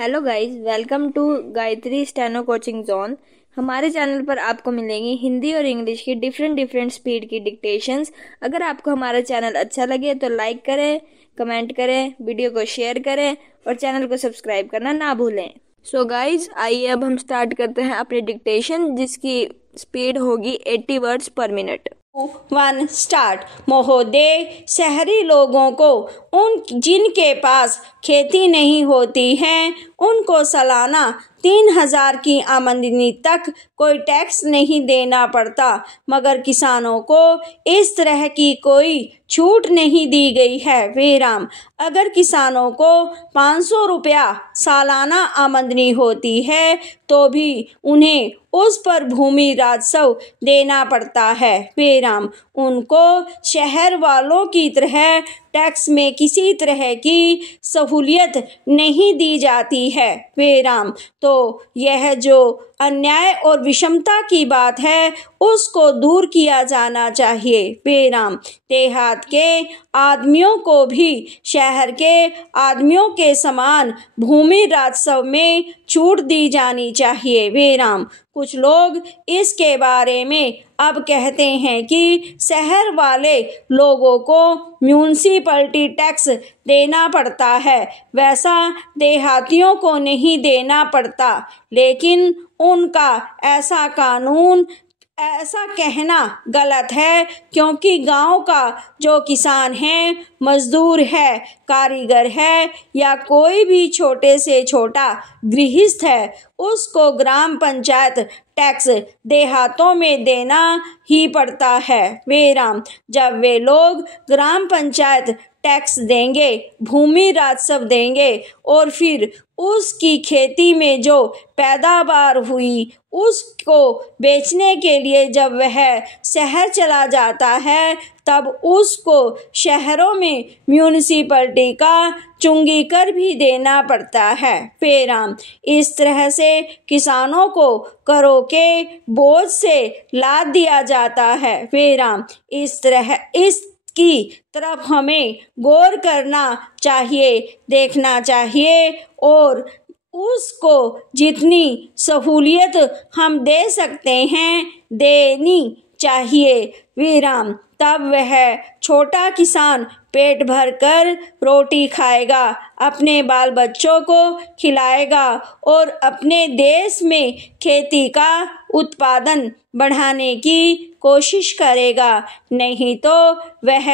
Hello guys, welcome to Gayatri steno coaching zone. हमारे channel पर आपको मिलेंगी हिंदी और इंग्लिश की डिफरेंट स्पीड की डिक्टेशंस। अगर आपको हमारा चैनल अच्छा लगे तो लाइक करें, कमेंट करें, वीडियो को शेयर करें और चैनल को सब्सक्राइब करना ना भूलें। सो गाइस, आइए अब हम स्टार्ट करते हैं अपनी डिक्टेशन, जिसकी स्पीड होगी 80 वर्ड्स पर मिनट। 1 स्टार्ट। महोदय, शहरी लोगों को जिनके पास खेती नहीं होती है उनको सालाना 3,000 की आमदनी तक कोई टैक्स नहीं देना पड़ता, मगर किसानों को इस तरह की कोई छूट नहीं दी गई है। विराम। अगर किसानों को 500 रुपया सालाना आमदनी होती है तो भी उन्हें उस पर भूमि राजस्व देना पड़ता है। विराम। उनको शहर वालों की तरह टैक्स में किसी तरह की सहूलियत नहीं दी जाती है। विराम। तो यह जो अन्याय और विषमता की बात है उसको दूर किया जाना चाहिए। विराम। देहात के आदमियों को भी शहर के आदमियों के समान भूमि राजस्व में छूट दी जानी चाहिए। विराम। कुछ लोग इसके बारे में अब कहते हैं कि शहर वाले लोगों को म्यूनिसिपैलिटी टैक्स देना पड़ता है, वैसा देहातियों को नहीं देना पड़ता। लेकिन उनका ऐसा कहना गलत है, क्योंकि गांव का जो किसान है, मजदूर है, कारीगर है या कोई भी छोटे से छोटा गृहस्थ है, उसको ग्राम पंचायत टैक्स देहातों में देना ही पड़ता है। विराम। जब वे लोग ग्राम पंचायत टैक्स देंगे, भूमि राजस्व देंगे और फिर उसकी खेती में जो पैदावार हुई उसको बेचने के लिए जब वह शहर चला जाता है, तब उसको शहरों में म्यूनिसिपैलिटी का चुंगी कर भी देना पड़ता है। विराम। इस तरह से किसानों को करों के बोझ से लाद दिया जाता है। विराम। इसकी तरफ हमें गौर करना चाहिए, देखना चाहिए और उसको जितनी सहूलियत हम दे सकते हैं देनी चाहिए। विराम। तब वह छोटा किसान पेट भर कर रोटी खाएगा, अपने बाल बच्चों को खिलाएगा और अपने देश में खेती का उत्पादन बढ़ाने की कोशिश करेगा। नहीं तो वह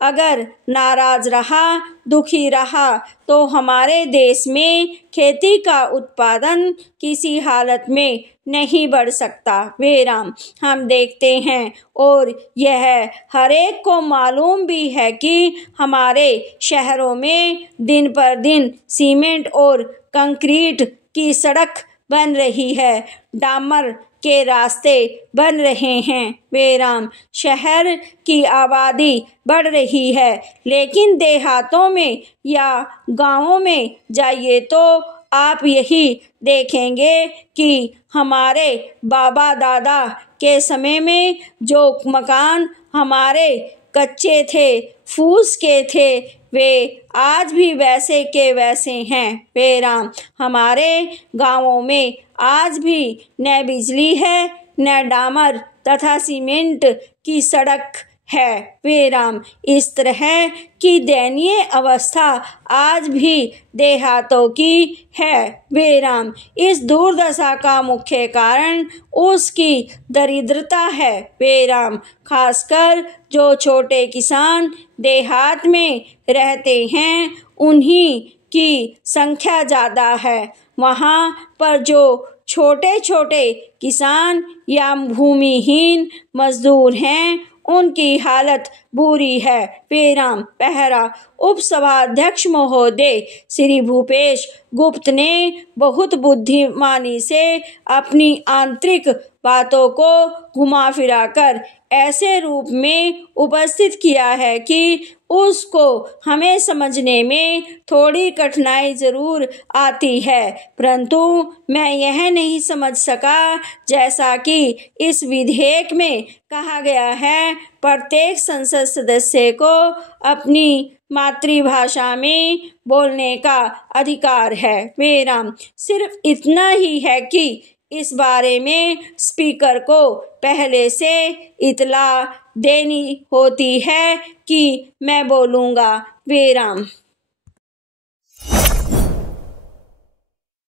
अगर नाराज रहा, दुखी रहा, तो हमारे देश में खेती का उत्पादन किसी हालत में नहीं बढ़ सकता। विराम। हम देखते हैं और यह हर एक को मालूम भी है कि हमारे शहरों में दिन पर दिन सीमेंट और कंक्रीट की सड़क बन रही है, डामर के रास्ते बन रहे हैं। विराम। शहर की आबादी बढ़ रही है, लेकिन देहातों में या गांवों में जाइए तो आप यही देखेंगे कि हमारे बाबा दादा के समय में जो मकान हमारे कच्चे थे, फूस के थे, वे आज भी वैसे के वैसे हैं। विराम। हमारे गांवों में आज भी न बिजली है, न डामर तथा सीमेंट की सड़क है। विराम। इस तरह की दयनीय अवस्था आज भी देहातों की है। विराम। इस दुर्दशा का मुख्य कारण उसकी दरिद्रता है। विराम। खासकर जो छोटे किसान देहात में रहते हैं उन्हीं की संख्या ज़्यादा है। वहाँ पर जो छोटे छोटे किसान या भूमिहीन मजदूर हैं उनकी हालत बुरी है। विराम। पहरा। उपसभाध्यक्ष महोदय श्री भूपेश गुप्त ने बहुत बुद्धिमानी से अपनी आंतरिक बातों को घुमा फिरा कर ऐसे रूप में उपस्थित किया है कि उसको हमें समझने में थोड़ी कठिनाई ज़रूर आती है, परंतु मैं यह नहीं समझ सका जैसा कि इस विधेयक में कहा गया है प्रत्येक संसद सदस्य को अपनी मातृभाषा में बोलने का अधिकार है। विराम। सिर्फ इतना ही है कि इस बारे में स्पीकर को पहले से इतला देनी होती है कि मैं बोलूँगा। विराम।